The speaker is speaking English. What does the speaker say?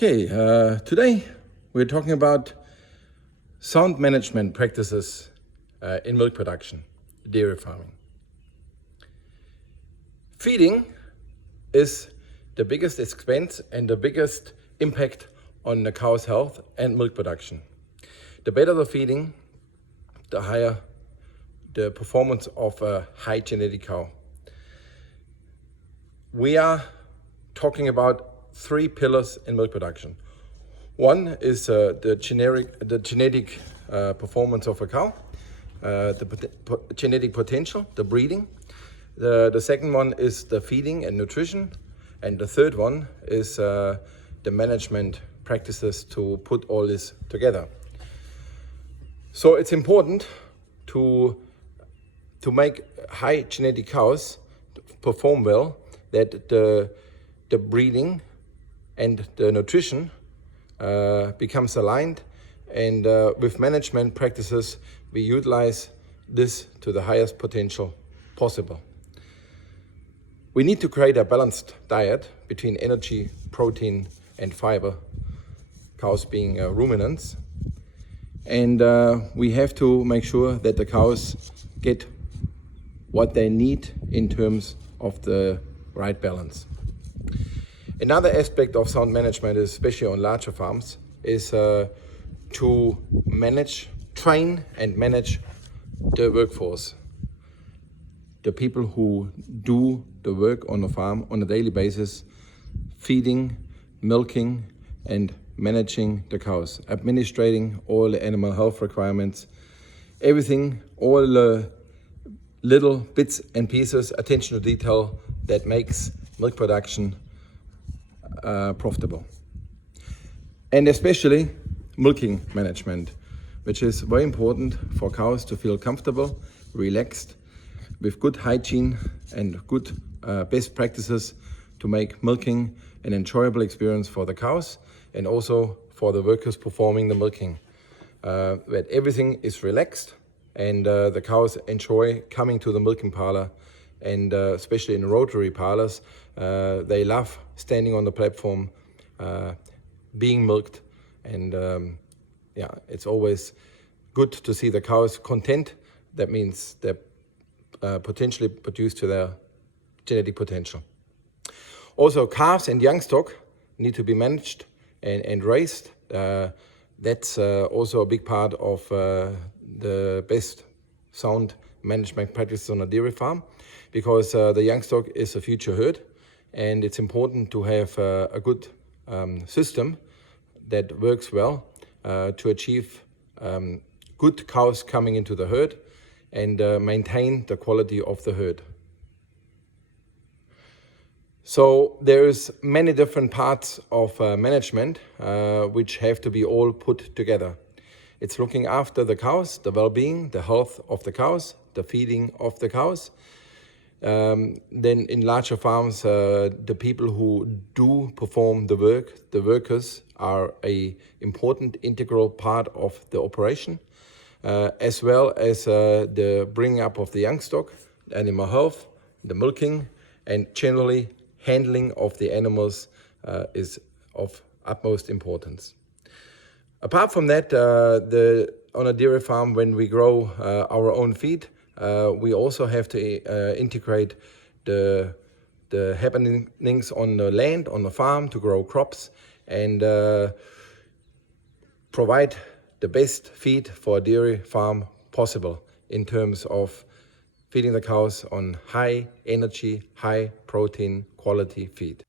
Okay, today we're talking about sound management practices in milk production, dairy farming. Feeding is the biggest expense and the biggest impact on the cow's health and milk production. The better the feeding, the higher the performance of a high genetic cow. We are talking about three pillars in milk production. One is the genetic performance of a cow, the genetic potential, the breeding. The second one is the feeding and nutrition. And the third one is the management practices to put all this together. So it's important to make high genetic cows perform well, that the breeding and the nutrition becomes aligned, and with management practices we utilize this to the highest potential possible. We need to create a balanced diet between energy, protein and fiber, cows being ruminants, and we have to make sure that the cows get what they need in terms of the right balance. Another aspect of sound management, especially on larger farms, is to train and manage the workforce. The people who do the work on the farm on a daily basis, feeding, milking and managing the cows, administrating all the animal health requirements, everything, all the little bits and pieces, attention to detail that makes milk production profitable. And especially milking management, which is very important for cows to feel comfortable, relaxed, with good hygiene and good best practices to make milking an enjoyable experience for the cows and also for the workers performing the milking. That everything is relaxed and the cows enjoy coming to the milking parlor, and especially in rotary parlors, they love standing on the platform, being milked, and it's always good to see the cows content. That means they're potentially produced to their genetic potential. Also, calves and young stock need to be managed and raised. That's also a big part of the best sound management practices on a dairy farm, because the young stock is a future herd, and it's important to have a good system that works well to achieve good cows coming into the herd and maintain the quality of the herd. So there's many different parts of management which have to be all put together. It's looking after the cows, the well-being, the health of the cows, the feeding of the cows. Then in larger farms, the people who do perform the work, the workers, are an important integral part of the operation, as well as the bringing up of the young stock, animal health, the milking, and generally handling of the animals is of utmost importance. Apart from that, on a dairy farm, when we grow our own feed, we also have to integrate the happenings on the land, on the farm, to grow crops and provide the best feed for a dairy farm possible in terms of feeding the cows on high energy, high protein, quality feed.